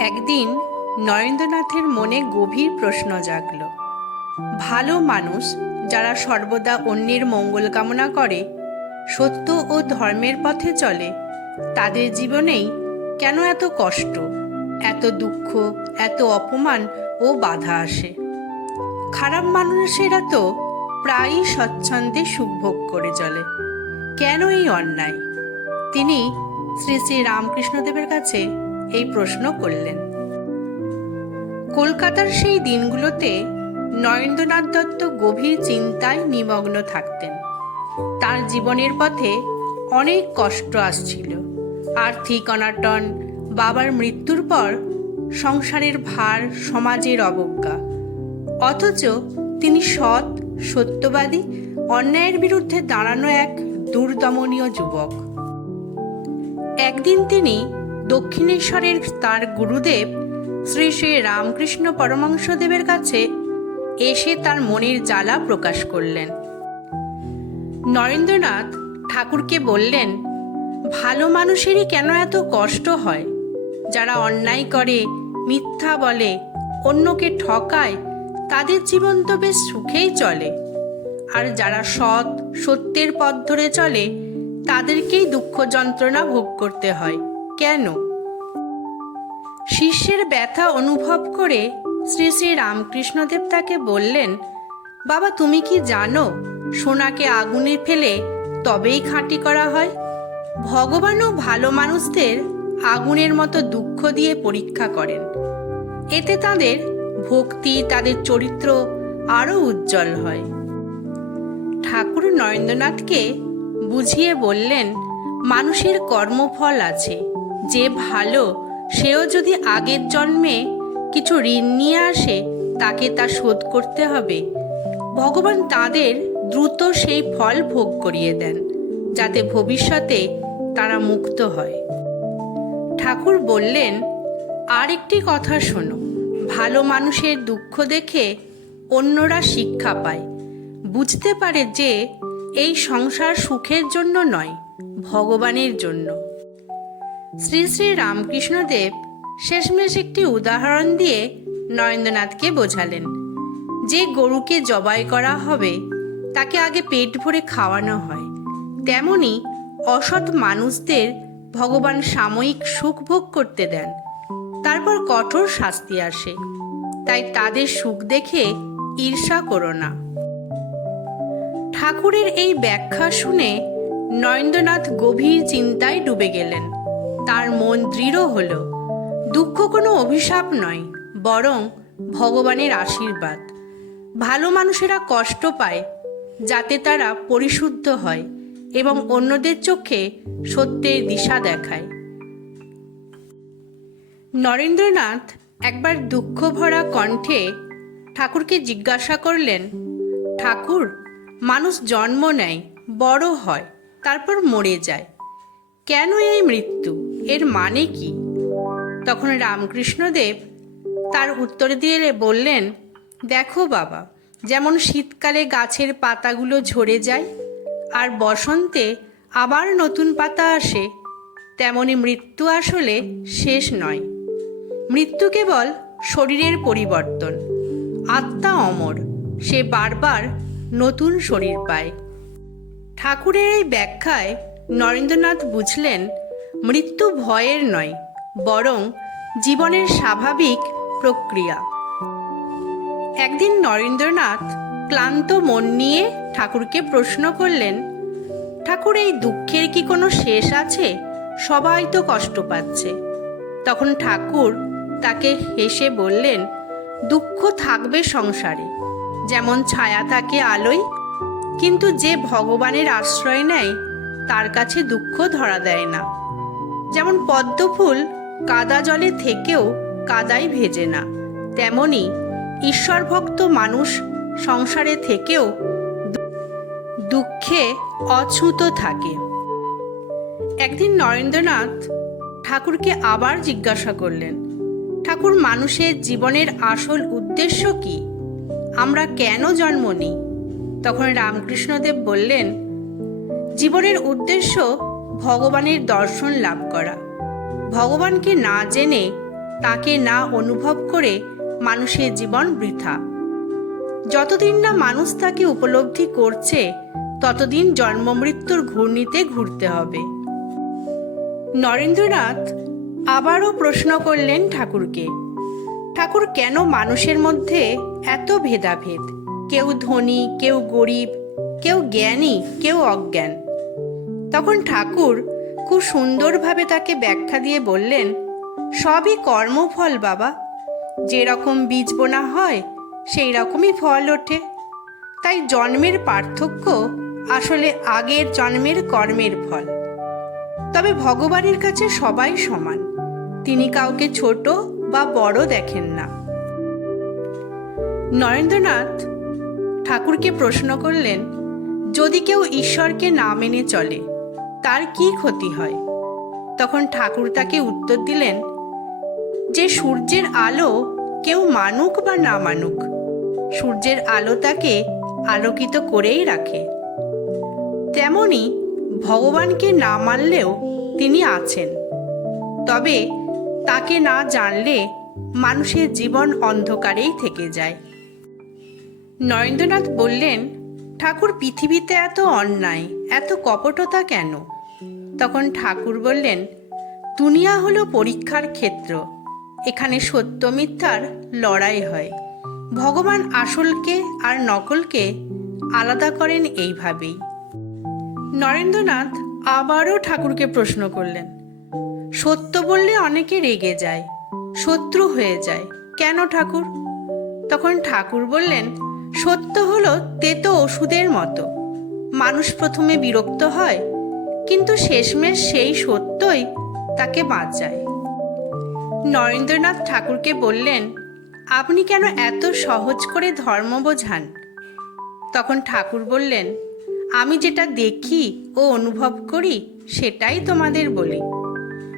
একদিন নরেন্দ্রনাথের মনে গভীর প্রশ্ন জাগল। ভালো মানুষ যারা সর্বদা অন্যের মঙ্গল কামনা করে, সত্য ও ধর্মের পথে চলে, তাদের জীবনেই কেন এত কষ্ট, এত দুঃখ, এত অপমান ও বাধা আসে? খারাপ মানুষেরা তো প্রায়ই স্বচ্ছন্দে সুখভোগ করে চলে। কেন এই অন্যায়? তিনি শ্রী শ্রী রামকৃষ্ণদেবের কাছে এই প্রশ্ন করলেন। কলকাতার সেই দিনগুলোতে নরেন্দ্রনাথ দত্ত গভীর চিন্তায় নিমগ্ন থাকতেন। তার জীবনের পথে অনেক কষ্ট আসছিল। আর্থিক অনাটন, বাবার মৃত্যুর পর সংসারের ভার, সমাজের অবজ্ঞা। অথচ তিনি সৎ, সত্যবাদী, অন্যায়ের বিরুদ্ধে দাঁড়ানো এক দুর্দমনীয় যুবক। একদিন তিনি দক্ষিণেশ্বরের তার গুরুদেব শ্রী শ্রী রামকৃষ্ণ পরমাংশদেবের কাছে এসে তার মনের জ্বালা প্রকাশ করলেন। নরেন্দ্রনাথ ঠাকুরকে বললেন, ভালো মানুষেরই কেন এত কষ্ট হয়? যারা অন্যায় করে, মিথ্যা বলে, অন্যকে ঠকায়, তাদের জীবন তো বেশ সুখেই চলে। আর যারা সৎ, সত্যের পথ ধরে চলে, তাদেরকেই দুঃখ যন্ত্রণা ভোগ করতে হয়। কেন? শিষ্যের ব্যথা অনুভব করে শ্রী শ্রী রামকৃষ্ণদেব তাকে বললেন, বাবা, তুমি কি জানো সোনাকে আগুনে ফেলে তবেই খাঁটি করা হয়? ভগবানও ভালো মানুষদের আগুনের মতো দুঃখ দিয়ে পরীক্ষা করেন। এতে তাদের ভক্তি, তাদের চরিত্র আরও উজ্জ্বল হয়। ঠাকুর নরেন্দ্রনাথকে বুঝিয়ে বললেন, মানুষের কর্মফল আছে। যে ভালো, সেও যদি আগের জন্মে কিছু ঋণ নিয়ে আসে, তাকে তা শোধ করতে হবে। ভগবান তাদের দ্রুত সেই ফল ভোগ করিয়ে দেন, যাতে ভবিষ্যতে তারা মুক্ত হয়। ঠাকুর বললেন, আর একটি কথা শোনো, ভালো মানুষের দুঃখ দেখে অন্যরা শিক্ষা পায়। বুঝতে পারে যে, এই সংসার সুখের জন্য নয়, ভগবানের জন্য। শ্রী শ্রী রামকৃষ্ণদেব শেষমেশ একটি উদাহরণ দিয়ে নরেন্দ্রনাথকে বোঝালেন। যে গরুকে জবাই করা হবে, তাকে আগে পেট ভরে খাওয়ানো হয়। তেমনি অসৎ মানুষদের ভগবান সাময়িক সুখ ভোগ করতে দেন। তারপর কঠোর শাস্তি আসে। তাই তাদের সুখ দেখে ঈর্ষা করো না। ঠাকুরের এই ব্যাখ্যা শুনে নরেন্দ্রনাথ গভীর চিন্তায় ডুবে গেলেন। তার মন দৃঢ় হল। দুঃখ কোনো অভিশাপ নয়, বরং ভগবানের আশীর্বাদ। ভালো মানুষেরা কষ্ট পায়, যাতে তারা পরিশুদ্ধ হয় এবং অন্যদের চোখে সত্যের দিশা দেখায়। নরেন্দ্রনাথ একবার দুঃখ ভরা কণ্ঠে ঠাকুরকে জিজ্ঞাসা করলেন, ঠাকুর, মানুষ জন্ম নেয়, বড় হয়, তারপর মরে যায়। কেন এই মৃত্যু? এর মানে কি? তখন রামকৃষ্ণদেব তার উত্তর দিয়ে বললেন, দেখো বাবা, যেমন শীতকালে গাছের পাতাগুলো ঝরে যায় আর বসন্তে আবার নতুন পাতা আসে, তেমনি মৃত্যু আসলে শেষ নয়। মৃত্যু কেবল শরীরের পরিবর্তন। আত্মা অমর, সে বারবার নতুন শরীর পায়। ঠাকুরের এই ব্যাখ্যায় নরেন্দ্রনাথ বুঝলেন মৃত্যু ভয়ের নয়, বরং জীবনের স্বাভাবিক প্রক্রিয়া। একদিন নরেন্দ্রনাথ ক্লান্ত মন নিয়ে ঠাকুরকে প্রশ্ন করলেন, ঠাকুর, এই দুঃখের কি কোনো শেষ আছে? সবাই তো কষ্ট পাচ্ছে। তখন ঠাকুর তাকে হেসে বললেন, দুঃখ থাকবে সংসারে, যেমন ছায়া থাকে আলোয়, কিন্তু যে ভগবানের আশ্রয় নেয়, তার কাছে দুঃখ ধরা দেয় না। যেমন পদ্ম ফুল কাদা জলে থেকেও কাদাই ভেজে না, তেমনি ঈশ্বরভক্ত মানুষ সংসারে থেকেও দুঃখে অছুত থাকে। একদিন নরেন্দ্রনাথ ঠাকুরকে আবার জিজ্ঞাসা করলেন, ঠাকুর, মানুষের জীবনের আসল উদ্দেশ্য কি? আমরা কেন জন্ম নিই? তখন রামকৃষ্ণদেব বললেন, জীবনের উদ্দেশ্য ভগবানের দর্শন লাভ করা। ভগবানকে না জেনে, তাকে না অনুভব করে মানুষের জীবন বৃথা। যতদিন না মানুষ তাকে উপলব্ধি করছে, ততদিন জন্ম মৃত্যুর ঘূর্ণিতে ঘুরতে হবে। নরেন্দ্রনাথ আবারও প্রশ্ন করলেন ঠাকুরকে, ঠাকুর, কেন মানুষের মধ্যে এত ভেদাভেদ? কেউ ধনী, কেউ গরিব, কেউ জ্ঞানী, কেউ অজ্ঞান। তখন ঠাকুর খুব সুন্দরভাবে তাকে ব্যাখ্যা দিয়ে বললেন, সবই কর্মফল বাবা। যেরকম বীজ বোনা হয় সেই রকমই ফল ওঠে। তাই জন্মের পার্থক্য আসলে আগের জন্মের কর্মের ফল। তবে ভগবানের কাছে সবাই সমান। তিনি কাউকে ছোট বা বড় দেখেন না। নরেন্দ্রনাথ ঠাকুরকে প্রশ্ন করলেন, যদি কেউ ঈশ্বরকে না মেনে চলে তার কি ক্ষতি হয়? তখন ঠাকুর তাকে উত্তর দিলেন, যে সূর্যের আলো কেউ মানুক বা না মানুক, সূর্যের আলো তাকে আলোকিত করেই রাখে। তেমনি ভগবানকে না মানলেও তিনি আছেন। তবে তাকে না জানলে মানুষের জীবন অন্ধকারেই থেকে যায়। নরেন্দ্রনাথ বললেন ঠাকুর পৃথিবীতে এত অন্যায়, এত কপটতা কেন? তখন ঠাকুর বললেন, দুনিয়া হলো পরীক্ষার ক্ষেত্র। এখানে সত্য মিথ্যার লড়াই হয়। ভগবান আসলকে আর নকলকে আলাদা করেন এইভাবেই। নরেন্দ্রনাথ আবারও ঠাকুরকে প্রশ্ন করলেন, সত্য বললে অনেকে রেগে যায়, শত্রু হয়ে যায়। কেন ঠাকুর? তখন ঠাকুর বললেন সত্য হলো তেতো ওষুধের মতো। মানুষ প্রথমে বিরক্ত হয়, কিন্তু শেষমেশ সেই সত্যই তাকে বাঁচায়। নরেন্দ্রনাথ ঠাকুরকে বললেন, আপনি কেন এত সহজ করে ধর্ম বোঝান? তখন ঠাকুর বললেন, আমি যেটা দেখি ও অনুভব করি সেটাই তোমাদের বলি।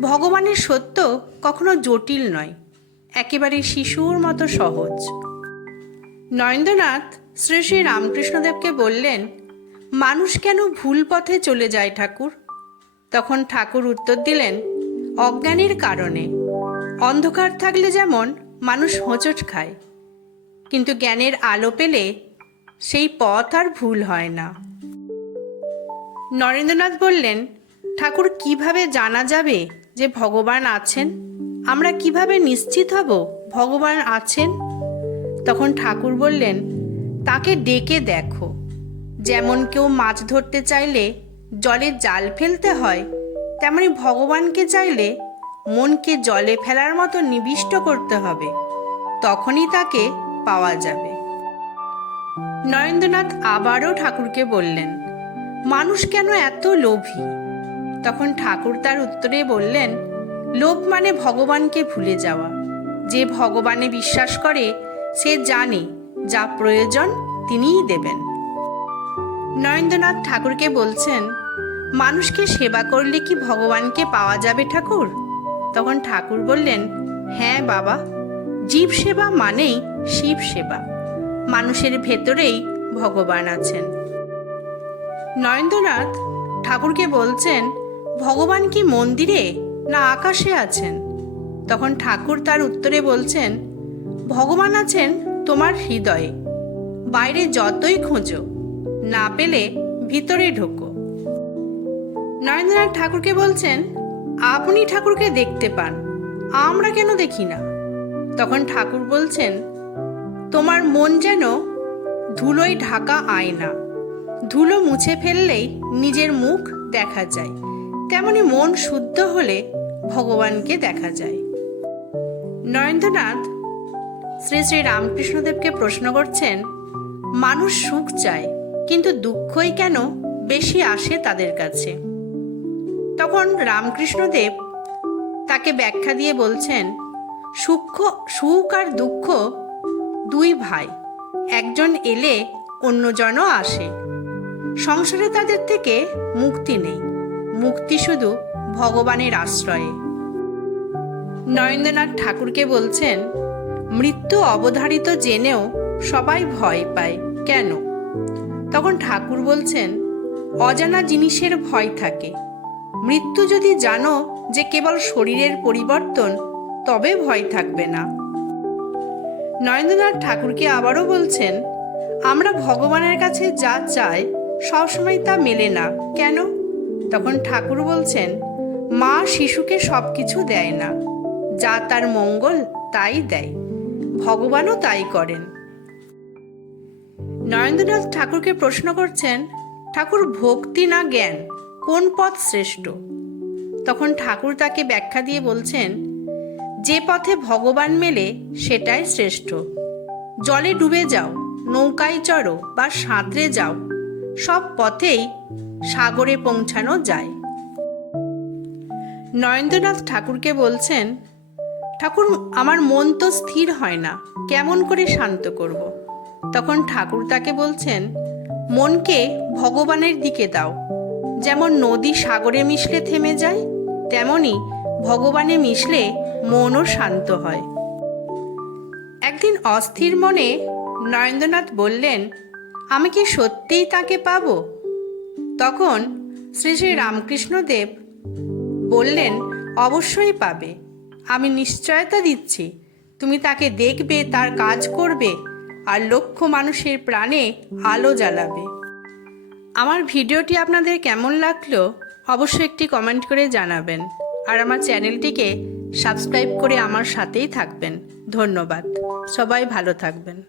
ভগবানের সত্য কখনো জটিল নয়, একেবারে শিশুর মতো সহজ। নরেন্দ্রনাথ শ্রী শ্রী রামকৃষ্ণদেবকে বললেন, মানুষ কেন ভুল পথে চলে যায় ঠাকুর? তখন ঠাকুর উত্তর দিলেন, অজ্ঞানের কারণে। অন্ধকার থাকলে যেমন মানুষ হোঁচট খায়, কিন্তু জ্ঞানের আলো পেলে সেই পথ আর ভুল হয় না। নরেন্দ্রনাথ বললেন, ঠাকুর, কীভাবে জানা যাবে যে ভগবান আছেন? আমরা কীভাবে নিশ্চিত হব ভগবান আছেন? তখন ঠাকুর বললেন, তাকে ডেকে দেখো। যেমন কেউ মাছ ধরতে চাইলে জলে জাল ফেলতে হয়, তেমনি ভগবানকে চাইলে মনকে জলে ফেলার মতো নিবিষ্ট করতে হবে। তখনই তাকে পাওয়া যাবে। নরেন্দ্রনাথ আবারও ঠাকুরকে বললেন, মানুষ কেন এত লোভী? তখন ঠাকুর তার উত্তরে বললেন, লোভ মানে ভগবানকে ভুলে যাওয়া। যে ভগবানে বিশ্বাস করে সে জানে যা প্রয়োজন তিনিই দেবেন। নরেন্দ্রনাথ ঠাকুরকে বলছেন, মানুষকে সেবা করলে কি ভগবানকে পাওয়া যাবে ঠাকুর? তখন ঠাকুর বললেন হ্যাঁ বাবা, জীব সেবা মানেই শিব সেবা। মানুষের ভেতরেই ভগবান আছেন। নরেন্দ্রনাথ ঠাকুরকে বলছেন, ভগবান কি মন্দিরে না আকাশে আছেন? তখন ঠাকুর তার উত্তরে বলছেন ভগবান আছেন তোমার হৃদয়ে। বাইরে যতই খোঁজো, না পেলে ভিতরে ঢোকো। নরেন্দ্রনাথ ঠাকুরকে বলছেন, আপনি ঠাকুরকে দেখতে পান, আমরা কেন দেখি না? তখন ঠাকুর বলছেন, তোমার মন যেন ধুলোয় ঢাকা আয়না ধুলো মুছে ফেললেই নিজের মুখ দেখা যায়। তেমনি মন শুদ্ধ হলে ভগবানকে দেখা যায়। নরেন্দ্রনাথ শ্রী শ্রী রামকৃষ্ণদেবকে প্রশ্ন করছেন, মানুষ সুখ চায়, কিন্তু দুঃখই কেন বেশি আসে তাদের কাছে? তখন রামকৃষ্ণদেব তাকে ব্যাখ্যা দিয়ে বলছেন, সুখ সুখ আর দুঃখ দুই ভাই, একজন এলে অন্যজনও আসে। সংসারে তাদের থেকে মুক্তি নেই, মুক্তি শুধু ভগবানের আশ্রয়ে। নরেন্দ্রনাথ ঠাকুরকে বলছেন মৃত্যু অবধারিত জেনেও সবাই ভয় পায়। কেন? তখন ঠাকুর বলছেন, অজানা জিনিসের ভয় থাকে। মৃত্যু যদি জানো যে কেবল শরীরের পরিবর্তন, তবে ভয় থাকবে না। নরেন্দ্রনাথ ঠাকুরকে আবারও বলছেন, আমরা ভগবানের কাছে যা চাই, সবসময় তা মেলে না। কেন? তখন ঠাকুর বলছেন, মা শিশুকে সব কিছু দেয় না। যা তার মঙ্গল, তাই দেয়। ভগবানও তাই করেন। নরেন্দ্রনাথ ঠাকুরকে প্রশ্ন করছেন, ঠাকুর, ভক্তি না জ্ঞান? কোন পথ শ্রেষ্ঠ? তখন ঠাকুর তাকে ব্যাখ্যা দিয়ে বলছেন, যে পথে ভগবান মেলে, সেটাই শ্রেষ্ঠ। জলে ডুবে যাও, নৌকায় চড়ো বা সাঁতরে যাও, সব পথেই সাগরে পৌঁছানো যায়। নরেন্দ্রনাথ ঠাকুরকে বলছেন ঠাকুর আমার মন তো স্থির হয় না, কেমন করে শান্ত করব? তখন ঠাকুর তাকে বলছেন, মনকে ভগবানের দিকে দাও। যেমন নদী সাগরে মিশলে থেমে যায়, তেমনি ভগবানে মিশলে মনও শান্ত হয়। একদিন অস্থির মনে নরেন্দ্রনাথ বললেন, আমি কি সত্যিই তাকে পাব? তখন শ্রী শ্রী রামকৃষ্ণদেব বললেন, অবশ্যই পাবে। আমি নিশ্চয়তা দিচ্ছি। তুমি তাকে দেখবে, তার কাজ করবে আর লক্ষ মানুষের প্রাণে আলো জ্বালাবে। আমার ভিডিওটি আপনাদের কেমন লাগল অবশ্যই একটি কমেন্ট করে জানাবেন। আর আমার চ্যানেলটিকে সাবস্ক্রাইব করে আমার সাথেই থাকবেন। ধন্যবাদ। সবাই ভালো থাকবেন।